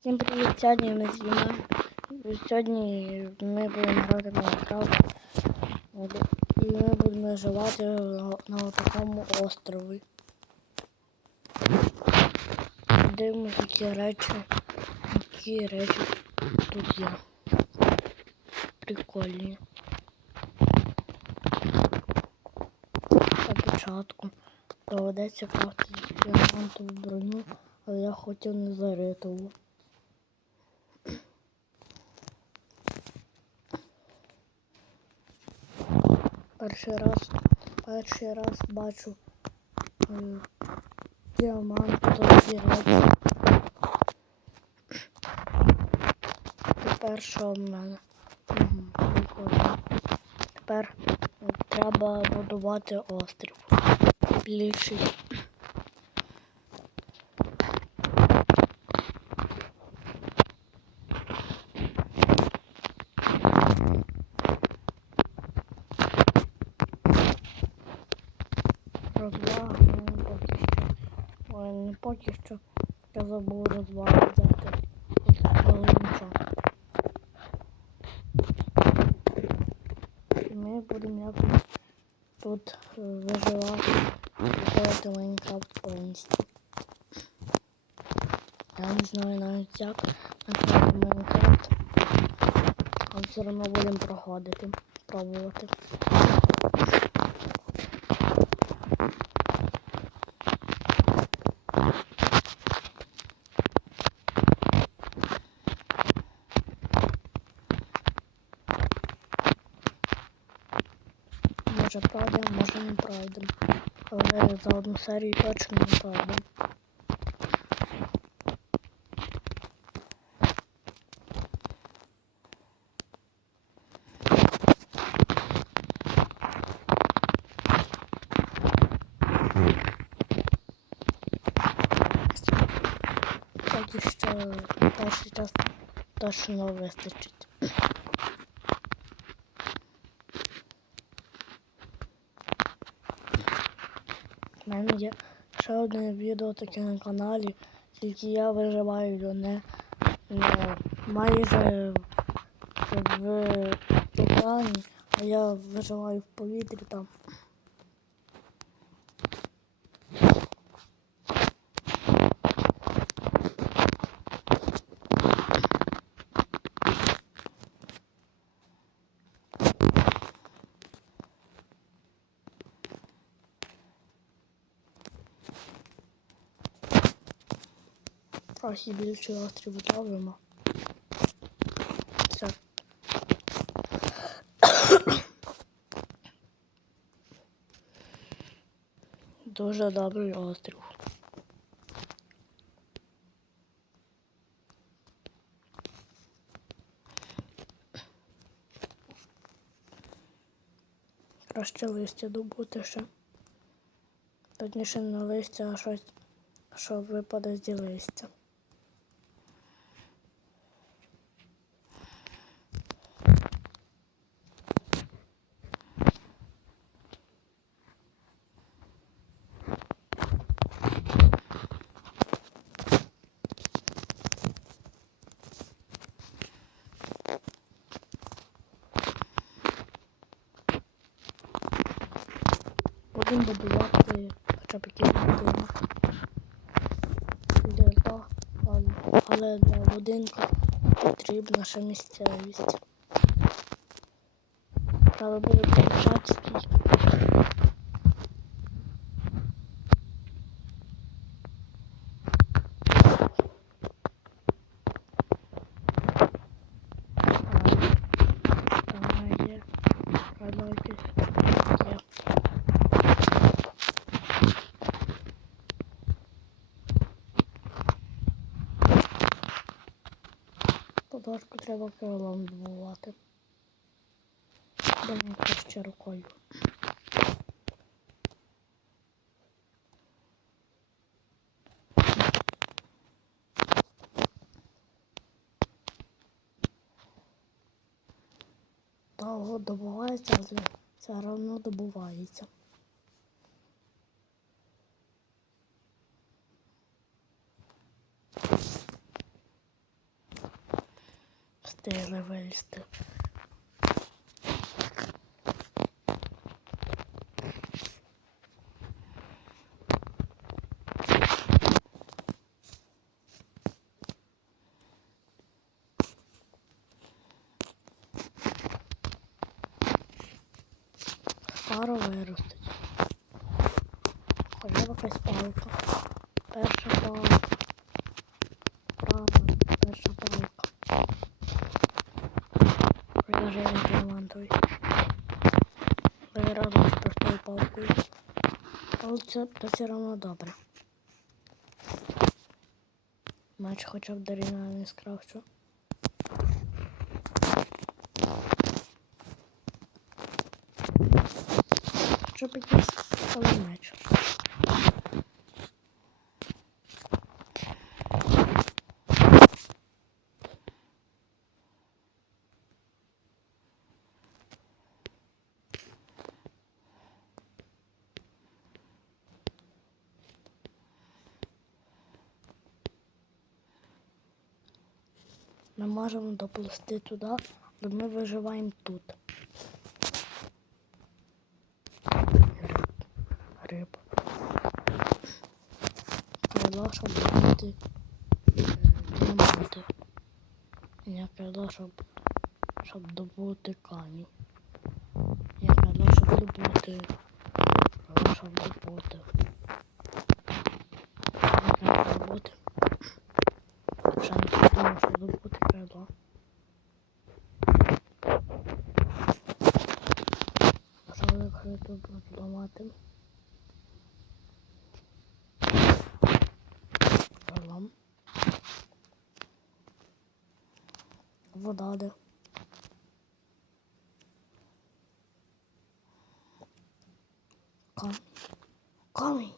Всім привіт! Сьогодні ми знімаємо. Сьогодні ми будемо грати Майнкрафт. І ми будемо виживати на, на такому острові. Дивимося, які речі, які речі тут є. Прикольні. Для початку доведеться крафтити діамантову броню, але я хотів не заритову. Перший раз, перший раз бачу е, діамантові речі. Тепер що в мене? Угу. Тепер треба будувати острів. Більший. Розвага поки що. Ой, не поки що. Я забув розвагу взяти. Але нічого. І Ми будемо якось тут е, виживати, проходити Майнкрафт повністю. Я не знаю навіть як написати Майнкрафт. Але все одно будемо проходити, пробувати. beraber yazalım. Sarıyı açın pardon. Так, еще дальше раз дальше новое встречать. У мене є ще одне відео таке на каналі, тільки я виживаю не, не майже в екрані, а я виживаю в повітрі там. Трохи більше острів зробимо. Все. Дуже добрий острів. Краще листя добути ще. Точніше не листя, а щось, що випаде зі листя. Будемо будувати хоча б якийсь будинок. Для але- для будинку потрібна ще місцевість. Треба буде побачити скільки. Там є, треба якесь є. Подошку треба крилом добувати. Будемо ще рукою. Довго добувається, але все одно добувається. Встигли вилізти. Скоро виростуть. Хоча якась палка. Перша палка. Права, перша палка. Покажи як діамантовий. Виграли з простою палкою. Але це, все одно добре. Мач хоча б Даріна не скравчу. Щоб якийсь але меч. Ми можемо доплисти туди, але ми виживаємо тут. Крило, щоб добути е. Я крило, щоб, щоб добути камінь. Я крило, щоб добути. Крило, щоб добути. Я крило добути. Ще не подумав, що добути крило. А що якщо я тут буду ламати? Крилом. Вода де. Камінь. Камінь.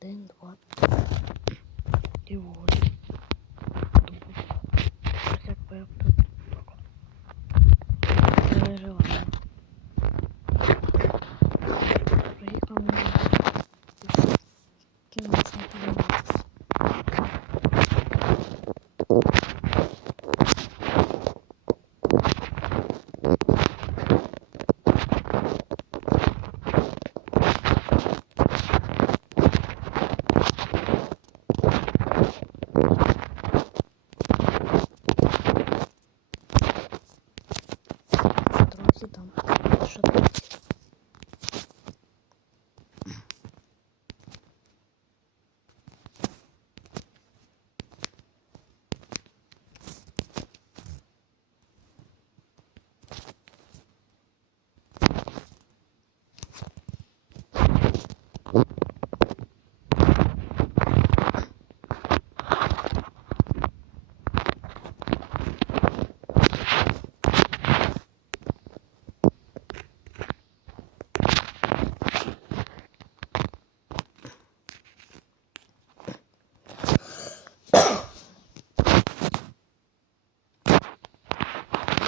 Один, два. І воді. Так як би тут. Переживаємо. Приїхав мені. Кинувся подивитися. Трохи там. Що трохи.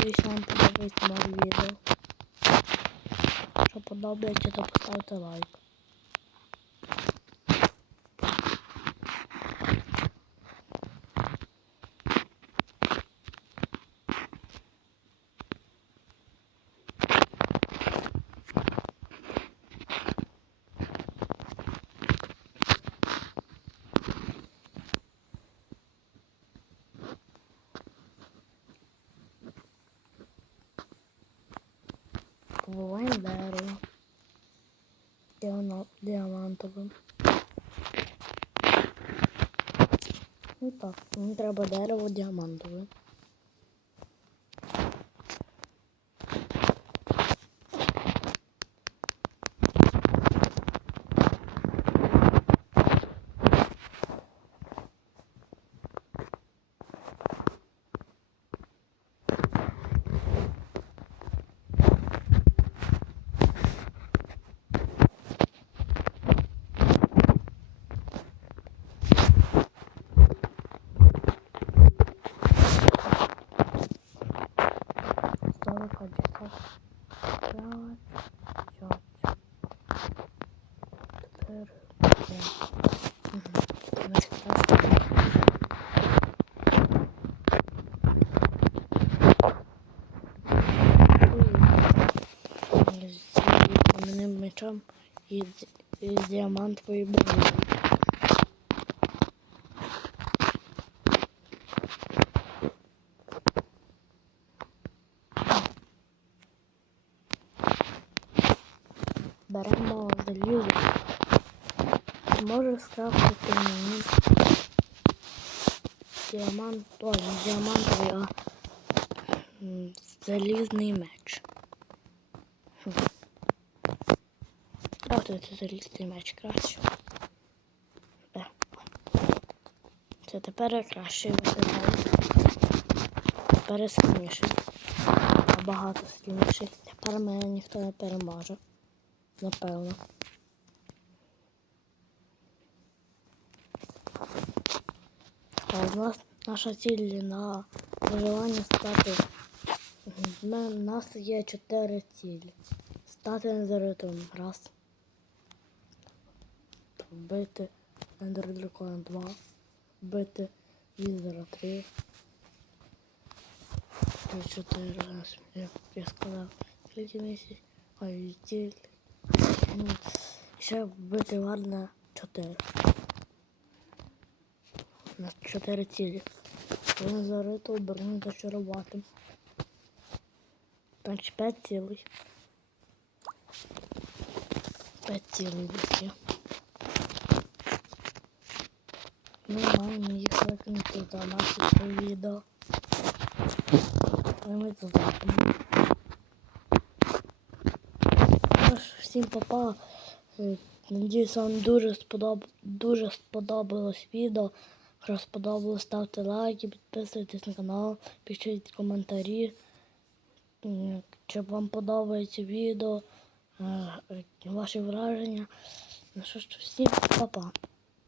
Якщо вам подобається моє відео. Якщо подобається, то поставте лайк. Діамантовим. Ну так, мені треба дерево діамантове. З мечом і з діамантової бронзою. Беремо залізо. Може скрафтити мені діамант, ой, не діамантовий, а залізний меч. Хм. Крафтується залізний меч краще. Е. Це тепер краще виглядає. Тепер сильніший. Набагато сильніший. Тепер мене ніхто не переможе. Напевно. А у нас наша ціль на виживання стати. У нас є чотири цілі. Стати незаритим. Раз. Вбити Ендер Дракона 2. Вбити Візера 3. І 4 раз. Я сказав. Скільки місяць? Ціль. Ну, Ще вбити Варна 4. У нас 4 цілі. Вони зарито обернути зачарувати. Значить 5 цілей. 5 цілей десь. Ми маємо їх викинути за наше відео. Але ми це зробимо. Тож, всім папа. Е, Надіюсь, вам дуже сподоб... дуже сподобалось відео. Якщо сподобалось, ставте лайки, підписуйтесь на канал, пишіть коментарі. Чи вам подобається відео, е, ваші враження. Ну що ж, всім па-па.